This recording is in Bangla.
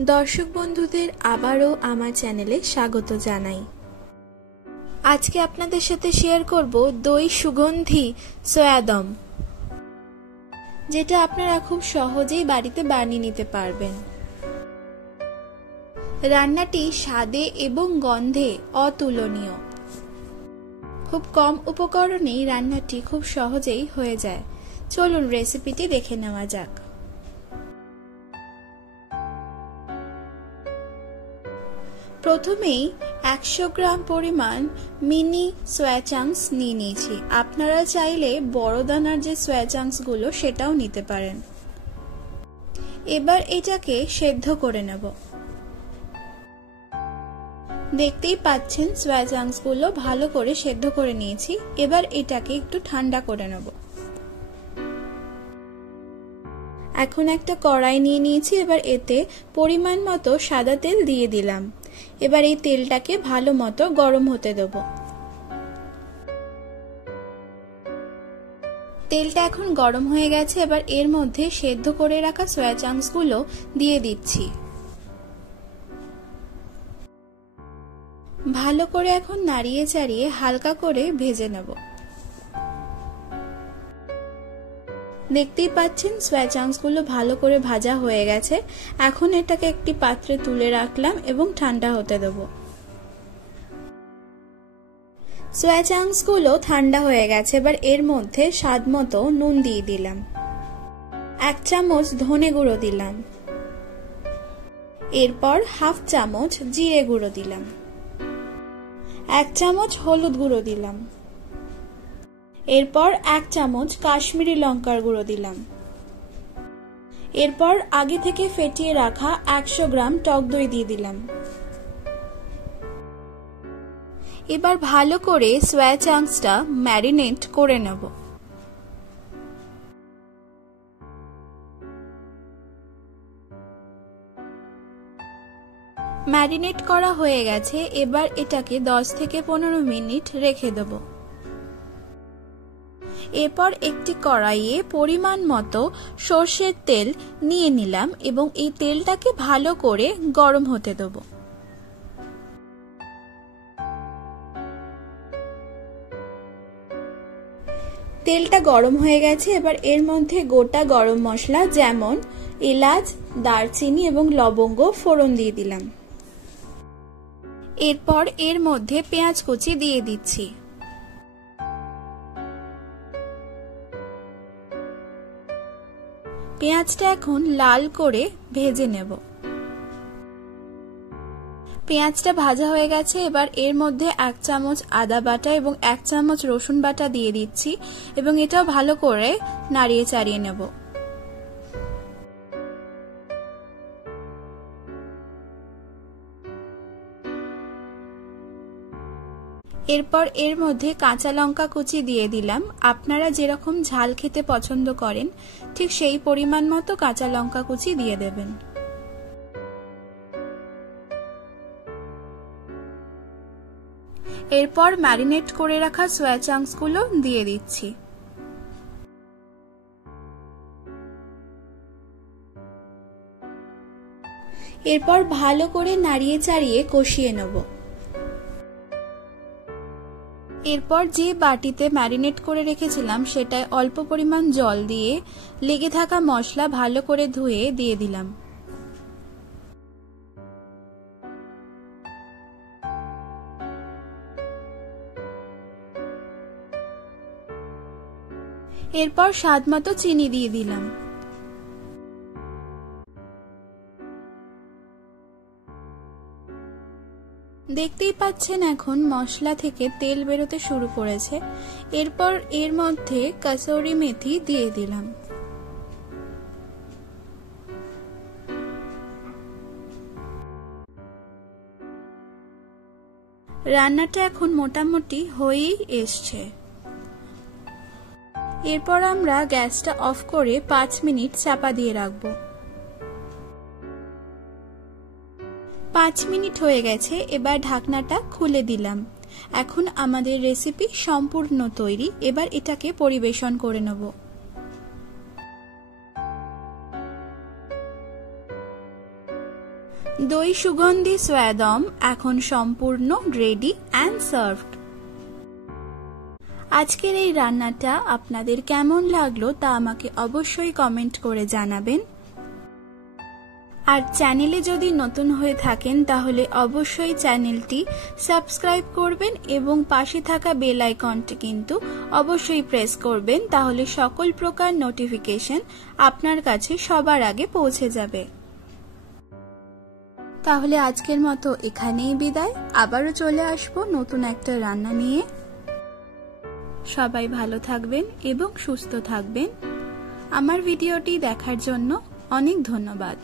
দর্শক বন্ধুদের আবারও আমার চ্যানেলে স্বাগত জানাই। আজকে আপনাদের সাথে শেয়ার করব দই সুগন্ধি সয়াদম, যেটা আপনারা খুব সহজেই বাড়িতে বানিয়ে নিতে পারবেন। রান্নাটি স্বাদে এবং গন্ধে অতুলনীয়। খুব কম উপকরণেই রান্নাটি খুব সহজেই হয়ে যায়। চলুন রেসিপিটি দেখে নেওয়া যাক। প্রথমেই 100 গ্রাম পরিমাণ মিনি সোয়া চাংস নিয়ে নিয়েছি। আপনারা চাইলে বড় দানার যে সোয়া চাংস গুলো সেটাও নিতে পারেন। এবার এটাকে সেদ্ধ করে নেব। দেখতেই পাচ্ছেন সোয়া চাংস গুলো ভালো করে সেদ্ধ করে নিয়েছি। এবার এটাকে একটু ঠান্ডা করে নেব। এখন একটা কড়াই নিয়ে নিয়েছি। এবার এতে পরিমাণ মতো সাদা তেল দিয়ে দিলাম। এবার এই তেলটাকে ভালো মতো গরম হতে দেব। তেলটা এখন গরম হয়ে গেছে। এবার এর মধ্যে সেদ্ধ করে রাখা সোয়া চাংস গুলো দিয়ে দিচ্ছি। ভালো করে এখন নাড়িয়ে চাড়িয়ে হালকা করে ভেজে নেব। দেখতেই পাচ্ছেন সোয়া চাংস গুলো ভালো করে ভাজা হয়ে গেছে। এখন এটাকে একটি পাত্রে তুলে রাখলাম এবং ঠান্ডা হতে দেব। সোয়া চাংস গুলো ঠান্ডা হয়ে গেছে। এবার এর মধ্যে স্বাদ মতো নুন দিয়ে দিলাম। 1 চামচ ধনে গুঁড়ো দিলাম। এরপর হাফ চামচ জিরে গুঁড়ো দিলাম। 1 চামচ হলুদ গুঁড়ো দিলাম। এরপর 1 চামচ কাশ্মীরি লঙ্কার গুঁড়ো দিলাম। এরপর আগে থেকে ফেটিয়ে রাখা 100 গ্রাম টক দই দিয়ে দিলাম। এবার ভালো করে সোয়া চাংসটা ম্যারিনেট করে নেব। ম্যারিনেট করা হয়ে গেছে। এবার এটাকে 10 থেকে 15 মিনিট রেখে দেব। এরপর একটি কড়াইয়ে পরিমাণ মতো সরষের তেল নিয়ে নিলাম এবং এই তেলটাকে ভালো করে গরম হতে দেব। তেলটা গরম হয়ে গেছে। এবার এর মধ্যে গোটা গরম মশলা যেমন এলাচ, দারচিনি এবং লবঙ্গ ফোড়ন দিয়ে দিলাম। এরপর এর মধ্যে পেঁয়াজ কুচি দিয়ে দিচ্ছি। পেঁয়াজটা এখন লাল করে ভেজে নেব। পেঁয়াজটা ভাজা হয়ে গেছে। এবার এর মধ্যে 1 চামচ আদা বাটা এবং 1 চামচ রসুন বাটা দিয়ে দিচ্ছি এবং এটাও ভালো করে নাড়িয়ে চাড়িয়ে নেব। এরপর এর মধ্যে কাঁচা লঙ্কা কুচি দিয়ে দিলাম। আপনারা যেরকম ঝাল খেতে পছন্দ করেন ঠিক সেই পরিমাণ মতো কাঁচা লঙ্কা কুচি দিয়ে দেবেন। এরপর ম্যারিনেট করে রাখা সোয়া চাংস গুলো দিয়ে দিচ্ছি। এরপর ভালো করে নাড়িয়ে চাড়িয়ে কষিয়ে নেব। এরপর যে বাটিতে ম্যারিনেট করে রেখেছিলাম সেটায় অল্প পরিমাণ জল দিয়ে লেগে থাকা মশলা ভালো করে ধুয়ে দিয়ে দিলাম। এরপর স্বাদ মতো চিনি দিয়ে দিলাম। দেখতেই পাচ্ছেন এখন মশলা থেকে তেল বেরোতে শুরু করেছে। এরপর এর মধ্যে কসুরি মেথি দিয়ে দিলাম। রান্নাটা এখন মোটামুটি হয়েই এসছে। এরপর আমরা গ্যাসটা অফ করে 5 মিনিট চাপা দিয়ে রাখবো। 5 মিনিট হয়ে গেছে। এবার ঢাকনাটা খুলে দিলাম। এখন আমাদের রেসিপি সম্পূর্ণ তৈরি। এবার এটাকে পরিবেশন করে নেব। দই সুগন্ধি সোয়াদম এখন সম্পূর্ণ রেডি অ্যান্ড সার্ভড। আজকের এই রান্নাটা আপনাদের কেমন লাগলো তা আমাকে অবশ্যই কমেন্ট করে জানাবেন। আর চ্যানেলে যদি নতুন হয়ে থাকেন তাহলে অবশ্যই চ্যানেলটি সাবস্ক্রাইব করবেন এবং পাশে থাকা বেল আইকনটি কিন্তু অবশ্যই প্রেস করবেন, তাহলে সকল প্রকার নোটিফিকেশন আপনার কাছে সবার আগে পৌঁছে যাবে। তাহলে আজকের মতো এখানেই বিদায়, আবারও চলে আসবো নতুন একটা রান্না নিয়ে। সবাই ভালো থাকবেন এবং সুস্থ থাকবেন। আমার ভিডিওটি দেখার জন্য অনেক ধন্যবাদ।